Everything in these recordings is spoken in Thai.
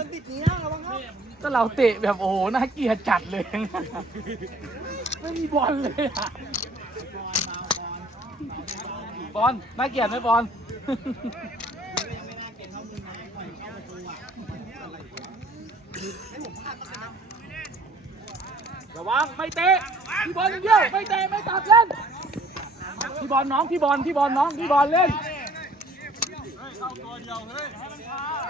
มันติดเนี้ยระวังครับก็เราเตะแบบโอ้โหน่าเกลียดจัดเลย ไม่มีบอลเลยอะบอลน่าเกลียดไหมบอลระวังไม่เตะพี่บอลอย่างเดียวไม่เตะไม่ตัดเล่นพี่บอลน้องพี่บอลพี่บอลน้องพี่บอลเล่นพี่บ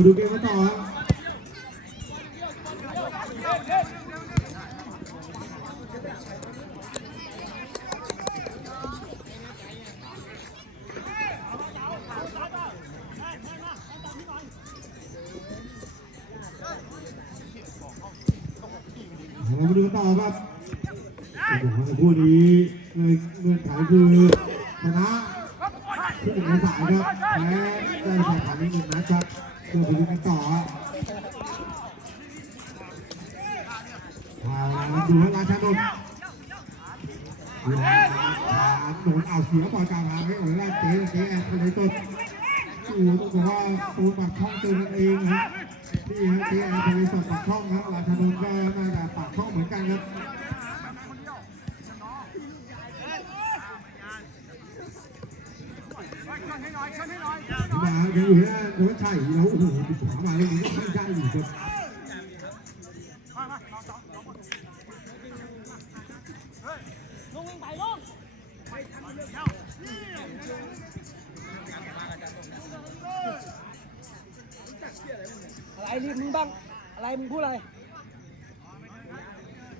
มาดูเกมกันต่อครับมาดูกันต่อครับ โอ้ต้องบอกว่าตูนปากช่องตัวมันเองครับที่ฮะเจ๊แอนคนในสดปากช่องครับราชาดนก็น่าจะปากช่องเหมือนกันครับมาเดี๋ยวอยู่นะดี๋ยวใช่แล้วโอ้โหขวามาเรื่องนี้ก็ไม่ได้อยู่ครับ อะไรริมมึงบ้าง อะไรมึงพูดอะไร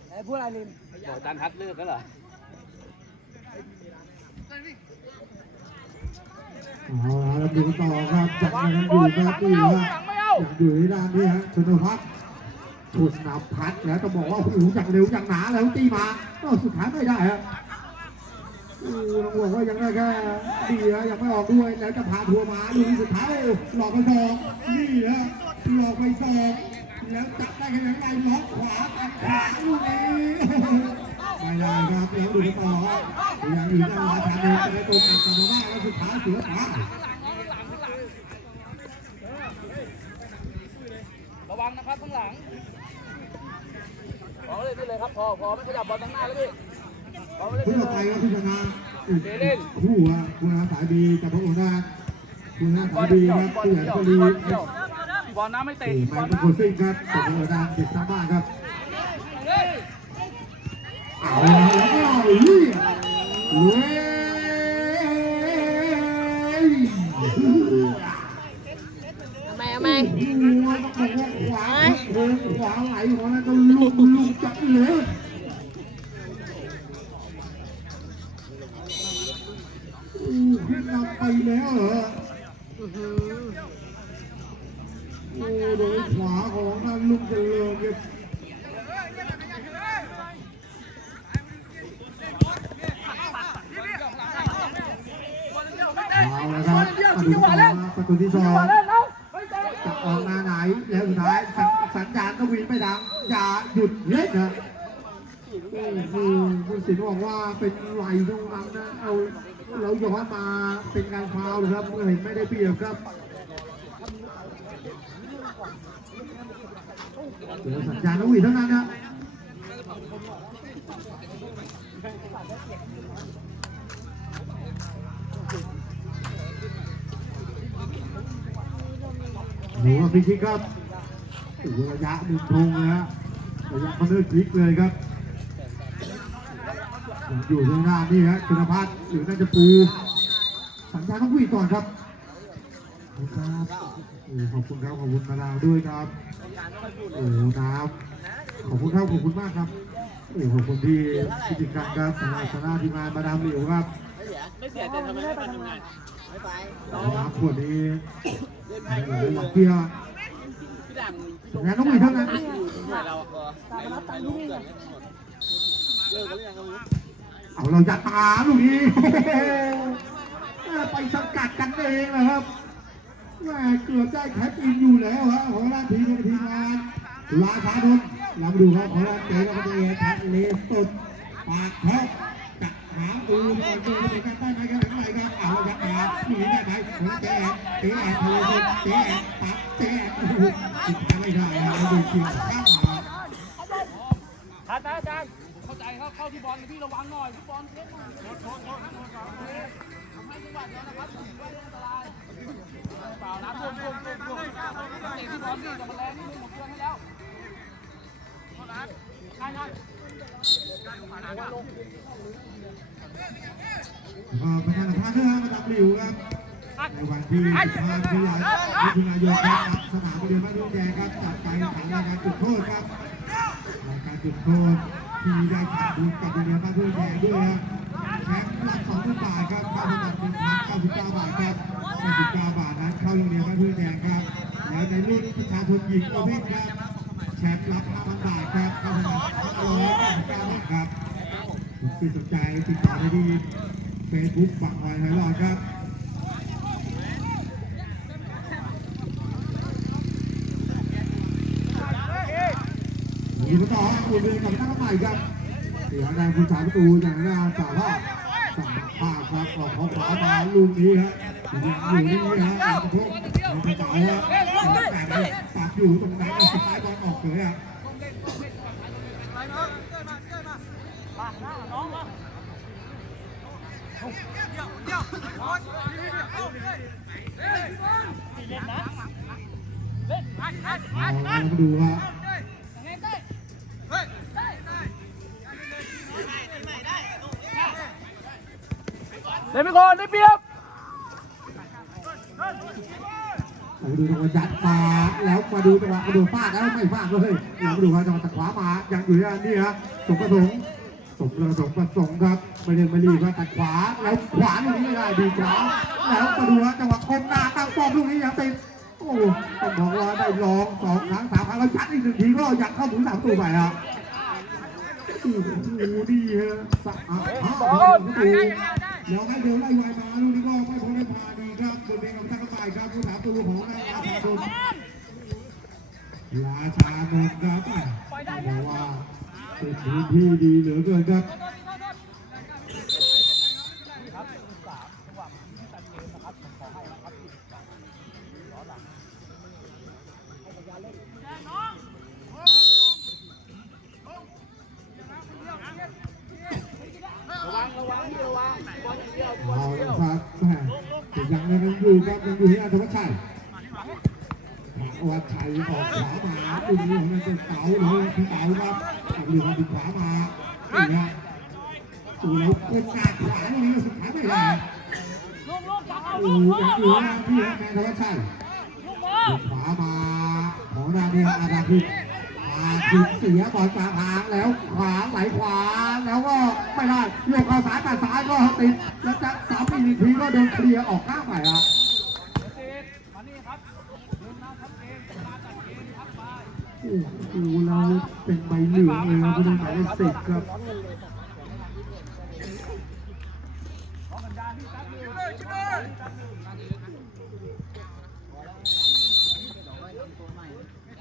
อะไรพูดอะไรริมบอกอาจารย์ทัดเลือกแล้วเหรอเอาละครับดูกันต่อครับจากนั้นอยู่ครับนี่ฮะอยู่ในด้านนี้ฮะชนพัฒน์ถูกนับพัดแล้วจะบอกว่าโอ้โหอย่างเร็วอย่างหนาแล้วตีมาก็สุดท้ายไม่ได้ฮะโอ้ต้องบอกว่ายังได้แค่ดีฮะยังไม่ออกด้วยแล้วจะพาทัวร์มาดูสุดท้ายหลอกไปสองนี่ฮะ หลอกไปสองแล้วจับได้แค่ยังไงล็อกขวาขวาลูกนี้ไม่ได้ครับแล้วดูกันต่อครับยังอยู่ด้านหลังทางเดินไปตัวกลับกลับมาบ้างแล้วสุดท้ายเสือขวาระวังนะครับข้างหลังพอเลยนี่เลยครับ พอพอไม่ขยับบอลทางหน้าแล้วพี่พอไม่ได้ผู้พี่ต่อเลไปยครับผู้ชนะคู่อะคุณอาสายดีกับพระองค์นาคุณอาบอสายลดีเดี่ยวครับบอลผู้ใหญ่เดี่ยวก็ดีบ อลเดี่ยวบอลน้ำไม่เตะสี่บมาอลเป็นน้ำคนซิ่งครับกับพระองค์นาเด็กทางบ้านครับ เอาแล้วก็เฮ้ยทำไมทำไมหัวต้องบอกว่าขวาโค้งขวาไหลหัวแล้วก็ลุกลุกจับเลยอู้ขึ้นนำไปแล้วเหรอ อื้อหือ โดนขวาของนั่นลุกกันเลยครับเอาละครับต่อมาประตูที่สองเล่นแล้วไม่เตะจะออกมาไหนแล้วสุดท้ายสัญสัญญาณต้องวินไม่ดังอย่าหยุดเล่นนะโอ้โหคุณศิลป์บอกว่าเป็นไหลตรงนั้นนะเอาเราย้อนมาเป็นการฟาวครับเมื่อเห็นไม่ได้เปรียบครับ เดี๋ยวสัญญาณต้องวินเท่านั้นนะดูว่าพิชิตครับโอ้โหระยะหนึ่งตรงนะฮะระยะมันเลิกพลิกเลยครับ อยู่ที่หน้านี่ฮะชนพัฒน์หรือน่าจะปู สัญญาณต้องคุยก่อนครับ คุณครับโอ้ขอบคุณครับขอบคุณมาดาวด้วยครับโอ้น้ำขอบคุณครับขอบคุณมากครับโอ้ขอบคุณที่ที่ติดกันครับสำหรับคณะทีมงานมาดามเหลิวครับไม่เสียแต่ทำไมไม่ไปทำงานน้ำขวดนี้โอ้โหหลักเกียร์สัญญาณต้องคุยเท่านั้นตามมารับตังค์ที่นี่ไงเอาเรายัดตาลูกนี้ไปสกัดกันเองเลยครับ แม่เกือบได้แคปอินอยู่แล้วฮะของรานทีมกับทีมงานราชานนท์เรามาดูครับของรานเตะแล้วก็เตะแท็กเลสสุดปากแทะจัดหางอูก่อนดูเลยครับได้ไหมครับได้ไหมครับเอาละครับหนีได้ไหมของเตะเตะทะเลสุดเตะปักเตะโอ้โหสุดท้ายไม่ได้ครับเราดูเชียร์ข้ามมาอาจารย์อาจารย์เข้าใจครับเข้าที่บอลพี่ระวังหน่อยพี่บอลเล็กหน่อยโทษโทษโทษโทษทำให้จังหวะแล้นะครับถือว่าอันตราย เปล่านะรวมรวมรวมรวมเตะที่บอลนี่จะมาแรงนี่หมดเครื่องให้แล้วใช่ใช่ก็ประธานภาคเรือมาดับลิวครับในวันที่15ที่มิถุนายนครับสนามเรือบ้านรุ่งแดงครับจัดไปขันรายการจุดโทษครับรายการจุดโทษที่ได้ทำบุญกับเรือบ้านรุ่งแดงด้วยครับ แชมป์รับสองพันบาทครับเข้าสนามหนึ่งพันเก้าสิบาทครับเก้าสิบาทนั้นเข้าโรงเรียนบ้านรุ่งแดงครับ แล้วในรุ่นประชาชนหญิงโอเพ่นครับแชมป์รับห้าพันบาทครับเข้าสนามร้อยเก้าสิบาทครับที่สนใจติดต่อได้ที่เฟซบุ๊กบักหอยหอยหลอดครับอยู่ต่ออุ่นเรือกับนักใหม่ครับเสียแรงคุณสามประตูอย่างน่าสาวว่า สั่งภาครับออกของขวามาลูกนี้ฮะอยู่นี่ฮะกระทบกระเป๋าฮะแต่ปักอยู่ตรงนั้นสุดท้ายบอลออกเลยอะเอาเรามาดูว่า เล่นไปก่อนได้เปรียบมาดูจังหวะยัดมาแล้วมาดูจังหวะกระโดดฟาดแล้วไม่ฟาดเลยเรามาดูครับจังหวะตะขวามายังอยู่ที่นี่ฮะสมประสงค์สมประสงค์ประสงค์ครับไม่เล่นไม่รีบครับตัดขวาแล้วขวาลูกนี้ได้ดีขวาแล้วมาดูครับจังหวะคมหน้าตั้งป้อมลูกนี้ยังติดโอ้ต้องบอกว่าได้ลองสองครั้งสามครั้งแล้วยัดอีกหนึ่งทีก็ยัดเข้าถึงสามประตูไปครับโอ้โหดีฮะสะอาดเข้าประตู เดี๋ยวให้เดี๋ยวไล่ไวมาลูกนี้ก็ไม่คงให้พาดีครับบนเพลงของตั้งก็ไปครับผู้ถาประตูของนายอาภาพลาชาโนนครับแต่ว่าเป็นพื้นที่ดีเหลือเกินครับระวังระวังระวัง เอาละครับแม่ยังไม่ยังอยู่ครับยังอยู่ที่อัธวัชชัยอัธวัชชัยออกขวามาอุ้ยของมันเป็นเต๋าหรือพี่เต๋าครับเอาดูมาดูขวามานี่ฮะดูแล้วกดหน้าขวาตรงนี้สุดท้ายไม่ได้ลูกลูกจับเอาโอ้ลูโหกยังอยู่นะพี่แมนธวัชชัยขวามาของนาเดียอาดาพิษอาทิตเสียบอลกลางทางแล้วขวาไหลขวาแล้วก็ไม่ได้โยกเข้าซ้ายแต่ซ้ายก็ติด แล้วจะสามปีอีกทีก็โดนเคลียร์ออกข้างไปอะมานี่ครับโอ้โหเราเป็นใบเหลืองเลยครับผู้เล่นหมายเลขสิบครับ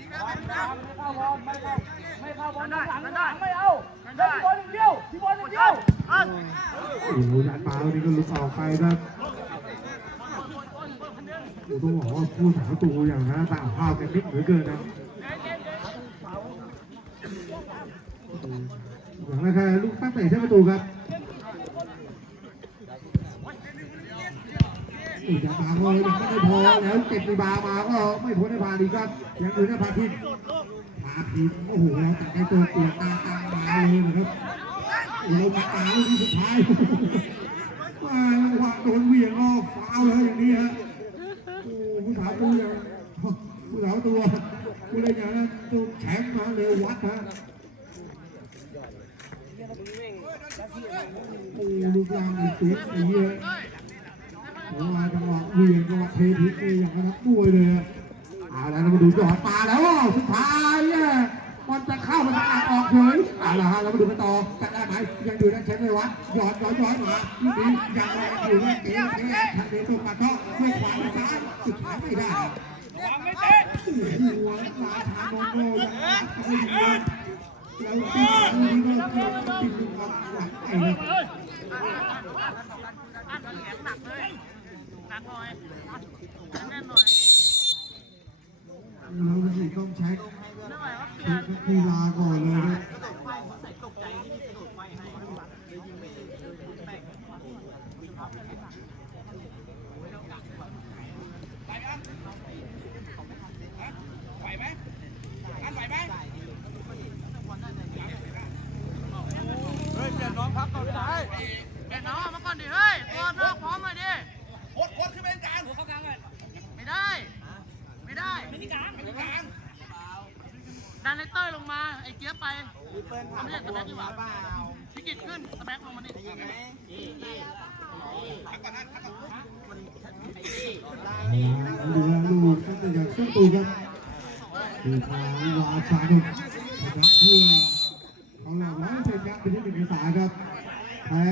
ไม่เข้าบอลไม่เข้าไม่เข้าบอลหลังหลังไม่เอาเล่นที่บอลอย่างเดียวที่บอลอย่างเดียว อ้โหยันมาวันนี้ก็ลุกออกไปครับโอ้ต้องบอกว่าผู้สาประตูอย่างนั้นต่างภาพกันนิดเหลือเกินนะอย่างนั้นแค่ลูกตั้งแต่ใช้ประตูครับอีกอย่างมาก็ยังไม่พอแล้วเก็บในบามาก็ไม่พ้นในพาดีครับยังอยู่ในพาทินพาทินโอ้โหแล้วตัดในตัวเปลี่ยนตาตามมาเลยนะครับ ลงกลางที่สุดท้ายมาระวังโดนเวียงออกฟาวแล้วอย่างนี้ฮะโอ้ผู้สาวตัวยังผู้สาวตัวผู้เล่นอย่างนั้นตัวแข็งมาเร็ววัดฮะโอ้ลูกลางสูงสีเยอาจังหวะจังหวะเวียงจังหวะเททิ้งอย่างนั้นด้วยเลยเอาแล้วมาดูจ่อตาแล้วสุดท้ายเนี่ย มันจะเข้ามันจะออกเฉยเอาละฮะเรามาดูกันต่อจะได้ไหมยังอยู่ในเชฟเลยวะหยอดยอดยอดมาที่นี้ยังรออยู่ในเกมเกมทางเดินตรงมาเทาะไม่ขวาไม่ซ้ายสุดท้ายไม่ได้วางไม่เตะหัวราชาโนโนยังไม่ได้แล้วที่นี่ก็คือที่มีความหวังไอ้เนี่ยเราไม่ต้องใช้ เช็คกีฬาก่อนเลยนะ ไหวไหมอันไหวไหมเฮ้ยเปลี่ยนน้องพักก่อนได้ เด็กน้องมาก่อนดิ เฮ้ยตัวน้องพร้อมเลยดิ โคตรโคตรขึ้นเป็นกลางหัวเข้ากลางเลย ไม่ได้ ไม่ได้ ไม่ที่กลางไม่ที่กลาง ดันไอเต้ยลงมา ไอ้เจี๊ยบไป ไม่ได้สแม็กดีกว่าพิกิตขึ้นสแม็กลงมานี่ดูแลลูกตั้งแต่จากต้นตูครับดูทางวาชาดุนะครับเพื่อเขาหลังร้อยเป็นครับเป็นที่หนึ่งในสายครับแพ้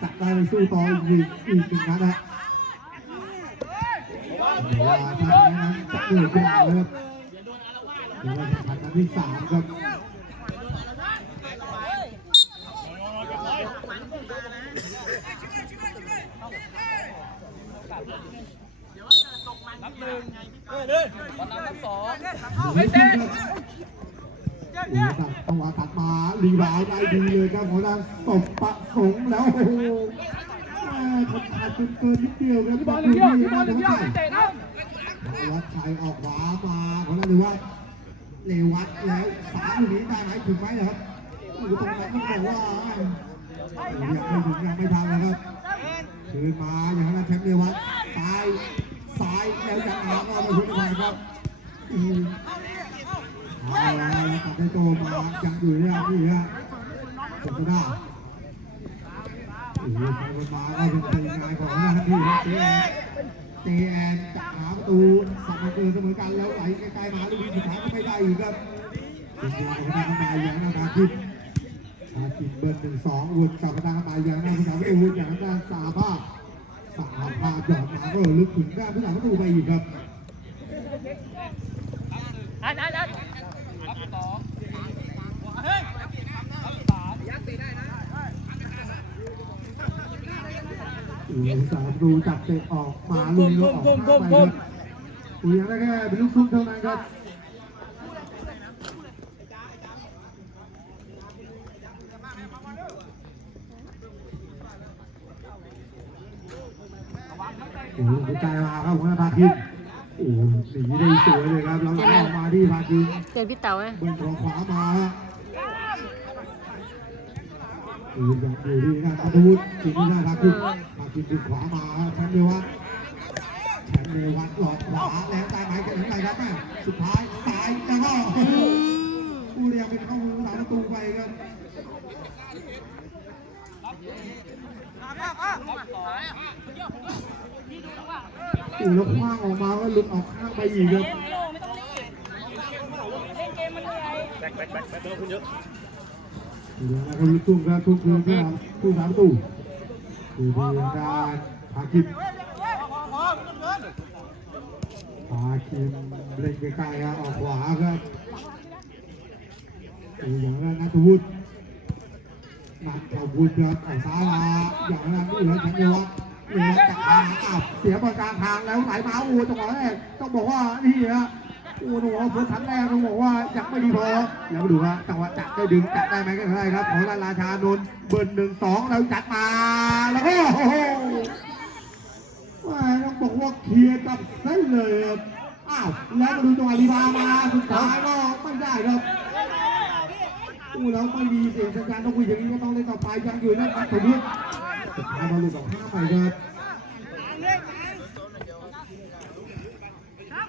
จะได้ไปสู้ต่ออีกอีกหนึ่งนัดนะวาชาดุนั้นจะเหนื่อยกว่านะครับเดี๋ยวเราจะขันนัดที่สามครับ นับ หนึ่งเออเดินบอลนำนับสองไม่เตะจังหวะตัดมาลีลายได้ดีเลยครับของทางตบปะสงแล้วโอ้โหทำขาดเกินนิดเดียวครับบอลนึ่งเดียวบอลนึ่งเดียวไม่เตะนะวัดชัยออกขวามาของเราหรือว่าเลวัดแล้วสามลูกนี้ได้ไหมถึงไหมนะครับโอ้โหตรงนั้นต้องบอกว่ายังไม่ถึงยังไม่ทันนะครับคืนมาอย่างนั้นแชมป์เลวัดซ้าย ซ้ายแล้วจะหาก็ไม่ถึงไหนครับอืมเอาแล้วตัดได้โตมายังอยู่เนี่ยนี่ฮะผมก็ได้โอ้โหไปบนมาก็เป็นทีมงานของนักที่ครับเจแอนจะหาประตูสับประตูเสมอกันแล้วไหลใกล้ๆมาลูกนี้สุดท้ายก็ไม่ได้อีกครับเป็นเดียวกับทางมาอย่างนั้นมาขึ้นมากินเบอร์หนึ่งสองวนกลับมาทางมาอย่างนั้นผู้สาประตูอย่างนั้นสาภาพ สาภาพหยอดมาก็ลึกถึงด้านผู้สาประตูไปอีกครับอันอันอันนับสองเฮ้ยนับสามยักตีได้นะผู้สาประตูจับเตะออกมาลุยแล้วออกข้างไปครับอุยยังได้แค่เป็นลูกทุ่งเท่านั้นครับ โอ้โหหัวใจมาครับหัวหน้าพาคินโอ้โหหนีได้สวยเลยครับแล้วก็มาที่พาคินเจอพี่เต๋าไหมเบิ้ลของขวามาฮะดูอย่างดูดีนะอาวุธทีนี้หน้าพาคินพาคินดูขวามาฮะแชมป์เนวัตแชมป์เนวัตหลอกขวาแล้วได้ไหมจะถึงไหนครับแม่สุดท้ายตายแล้วก็โอ้โหผู้เรียงเป็นเข้าหูหลังประตูไปครับ อูแล้วคว้างออกมาก็หลุดออกข้างไปอีกครับดูนะครับลูกตุ้มครับทุกคืนครับตู้สามตู้ดูดีการพาคิมพาคิมเล่นใกล้ๆครับออกขวาครับดูอย่างนั้นนัทวุฒินัทวุฒิครับออกซ้ายมาอย่างนั้นนี่เหลือแชมป์เดียวเห ลือจากทางอ้าวเสียบอลกลางทางแล้วไหลมาอ้จังหวะแรกต้องบอกว่านี่ฮะโอ้โหเฟิร์สทันแรกต้องบอกว่ายังไม่ดีพอแล้วมาดูครับจังหวะจัดได้ดึงจัดได้ไหมก็ได้ครับของราราชานนท์เบิร์นหนึ่งสองแล้วจัดมาแล้วก็โอ้โหว่ต้องบอกว่าเคลียร์กับเส้นเลยอ้าวแล้วมาดูจังหวะลีบามาสุดท้ายก็ไม่ได้ครับอู้แล้วไม่มีเสียงสัญญาณต้องคุยอย่างนี้ก็ต้องเล่นต่อไปยังอยู่นั่นครับผม สุดท้ายมาหลุดออกห้าไปครับ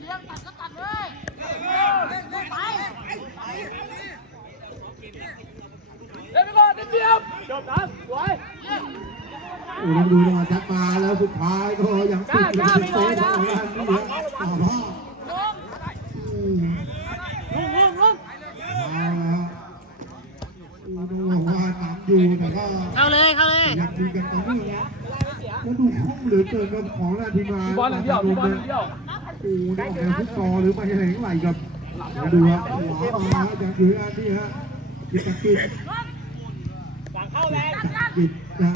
เลี้ยดก็ตัดเลยไปเล่นไปก่อยวจบนะสวยโอ้ต้องดูจังหวะจัดมาแล้วสุดท้ายก็ยังติดอยู่ที่เซฟของด้านนี้ฮะต่อพ่อม ลงลงลง เอาละฮะโอ้ต้องบอกว่านำ อยู่แต่ก็เข้าเลยเข้าเลยอยากดีกันตรงนี้นะแล้วดูคล่องเหลือเกินกับของหน้าทีมงานบอลหนึ่งเดียวบอลหนึ่งเดียวโอ้ได้ออกแนวฟุตซอลหรือไม่ใช่ไหนไหลกับมาดูครับขวามาจากถืออันนี้ฮะกิตกิจฝั่งเข้าแรงกิจนะ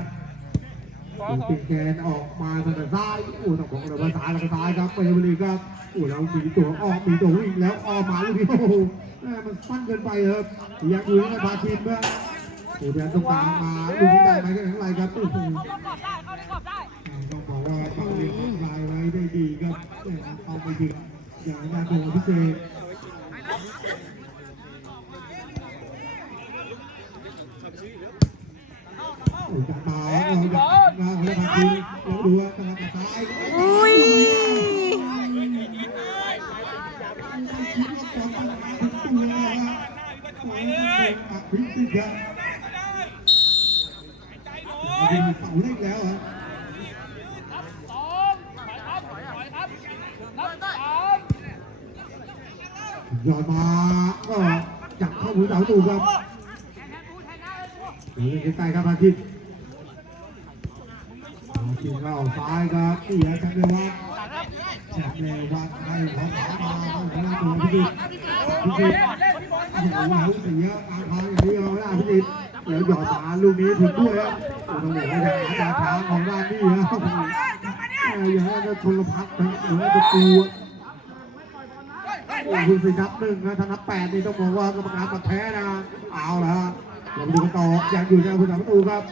ปิดแกนออกมาทางด้านซ้ายโอ้ต้องบอกเลยว่าซ้ายแล้วก็ซ้ายครับไปเลยครับโอ้แล้วมีตัวออกมีตัววิ่งแล้วออกมาลูกนี้โอ้โหแม่มันสั้นเกินไปครับอยากดูในพาทีมเมื่อ โอ้เดือนต้องตามมาลูกนี้ได้ไหมก็อย่างไรครับโอ้โหต้องบอกว่าเขาเลี้ยงลายไว้ได้ดีครับแต่เอาไปถึงอย่างน่าตัวพิเศษโอ้ยจะมาเราจะมาเราจะมาดูเราดูว่าตลาดซ้าย อุ้ย พิจิตรเป็นเสาเล็กแล้วฮะ สองถอยครับถอยครับนับสาม ยอดมาก็จับเข้าหูเสาตูครับอยู่ใกล้ๆครับอาทิตย์อาทิตย์เข้าซ้ายครับเสียจังเลยว่าจับเลยว่าให้ขวามาเข้าหน้าตัวพิจิตรพิจิตรโอ้โหหูเสียอาคารอย่างนี้เอาหน้าพิจิ ตรแล้วหยอดมาลูกนี้ถึงด้วยครับโอ้ต้องบอกว่าจะหาทาทางของด้านนี้ครับอย่างนั้นจะชนลพักนะหรือว่าจะกลัวโอ้คุณสินับหนึ่งนะถ้านับแปดนี่ต้องบอกว่ากรรมการตัดแพ้นะเอาละฮะเราดูกันต่อยังอยู่ในผู้สาประตูครับ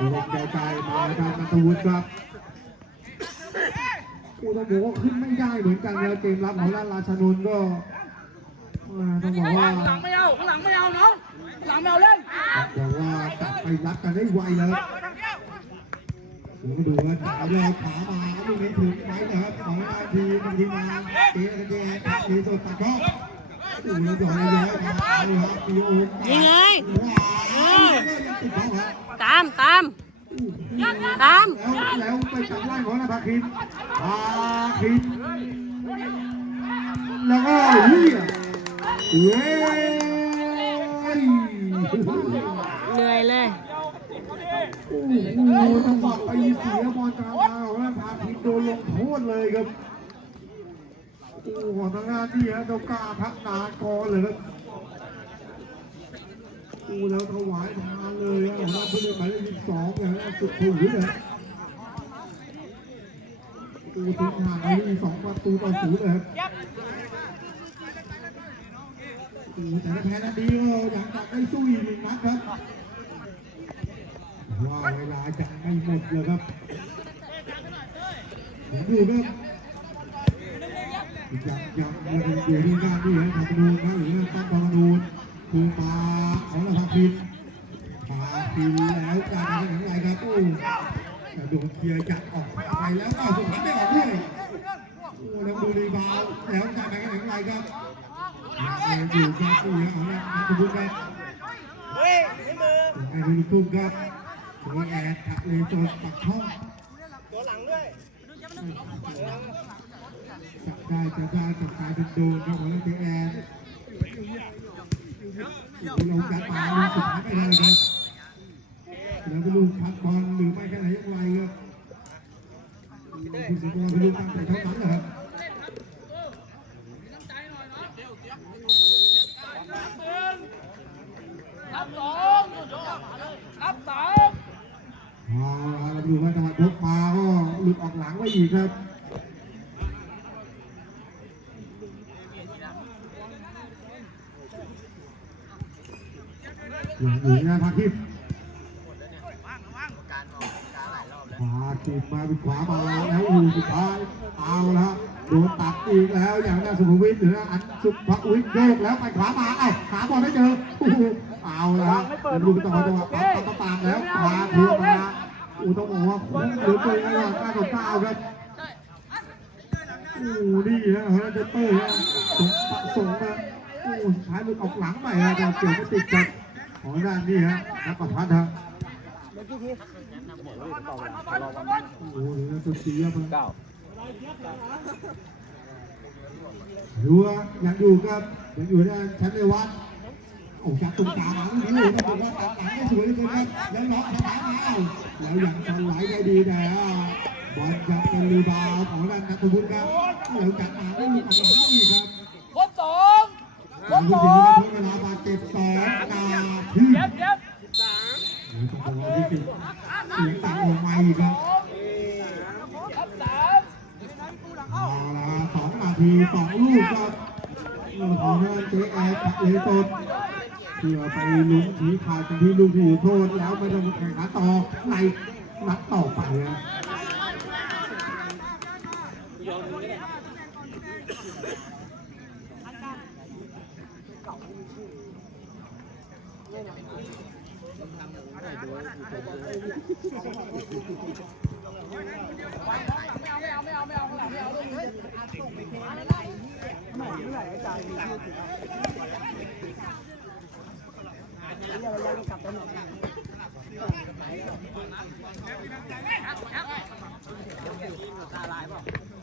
ลมใจใจมาทางนัทวุฒิครับโอ้ต้องบอกว่าขึ้นไม่ได้เหมือนกันนะเกมรับของด้านราชนนท์ก็อ่าต้องบอกว่าข้างหลังไม่เอาข้างหลังไม่เอาน้องข้าง หลังไม่เอาเล่นบอกว่าจับไปรับกันได้ไวเลยเดี๋ยวมาดูว่าขาเราขามาลูกนี้ถึงไหมนะครับสองนาทีบางทีมาเตะกันเองเตะสดตัดเข้าโอ้โหแล้วหย่อนเลยมาเอาครับปีโอยิงเลยว้าวยังติดเขาครับตามตามตามแล้วแล้วไปจับไล่ของนาภาคินภาคินแล้วก็เฮียเย้ย เหนื่อยเลย โอ้โหจังหวะไปเสียบอลกลางทางของนาภาคินโดนลงโทษเลยครับ โอ้โหทางหน้าที่ฮะเจ้ากล้าพักนากรเลยครับโอ้แล้วถวายทานเลยฮะของเราผู้เล่นหมายเลขสิบสองอย่างนั้นสุดถูเลยประตูทิ้งห่างไปสองประตูต่อศูนย์เลยครับ โอ้แต่ถ้แพ้นัดนี้ก็ยังจะได้สู้อีกหนึ่งนัดครับว่าเวลาจะไม่หมดเลยครับผมดูครับยังยังยังอยู่ที่ด้านนี้ครับธรรมนูญครับหรือตั้งธรรมนูญคือมาเอาละครับพินมาพินแล้วการเป็นอย่างไรครับโอ้แต่โดนเคลียร์จัดออกไปแล้วก็สุดท้ายไม่ออกด้วยโอ้แล้วดูรีบาวแล้วการไปกันอย่างไรครับ อยู่ครับนี่เอาละนัทบุญครับเฮ้ยไอ้ลูกทุ่งครับโอ้แอดขับเลยตัวปักช่องตัวหลังด้วยจับได้จับได้จับกลายเป็นโดนครับของเจ้าแอนโอ้ลงจัดมาลูกสุดท้ายไม่ได้ครับแล้วก็ลูกพักบอลหรือไม่แค่ไหนอย่างไรครับคุณสุกรเป็นลูกตั้งแต่เท่านั้นนะครับ นับสองนับสาม เอาละเราดูว่าจังหวะยกมาก็หลุดออกหลังไว้อีกครับอย่างอื่นนะพาทิพย์ขวา จีบมาเป็นขวามาแล้วอยู่สุดท้ายเอาละโดนตัดอีกแล้วอย่างน่าสุภวิทย์หรืออันสุภวิทย์โยกแล้วไปขวามาเอ้าหาบอลไม่เจอโอ้โหเอาละครับแล้วลูกต่อจังหวะปั๊บปั๊บตามแล้วขวาคืนมาอู้ต้องบอกว่าคุ้มเหลือเกินนะครับก้าต่อเก้าครับโอ้นี่ฮะเฮอร์เดเตอร์ฮะส่งส่งมาโอ้ท้ายหลุดออกหลังไปฮะแต่เกี่ยวไม่ติดครับของด้านนี้ฮะนักประพัดฮะ โอ้โหเดี๋ยวตัวเสียมันเก้าดูว่ายังอยู่ครับยังอยู่ด้านชั้นในวัดโอ้จากตรงกลางหลังดูนะผมว่าตัดหลังได้สวยเลยครับแล้วล็อกขนาดแล้วแล้วยังสไลด์ได้ดีแต่ว่าบอลยังเป็นรีบาวด์ของด้านนักบุญครับแล้วจัดมาได้ลูกของหลังอีกครับครบสองครบสองเวลาบาดเจ็บสองนาทีเย็บเย็บนี่ต้องบอกว่าที่สิ เสียงต่างลงมาอีกครับมเอาละสองนาทีสองลูกครับของเพื่อนเจ๊แอร์กับเลสดเพื่อไปลุ้นชี้ขาดกันที่ลูกที่โทษแล้วไม่ต้องแข่งขันต่อในนัดต่อไปนะเไม่เอาลายเปล่า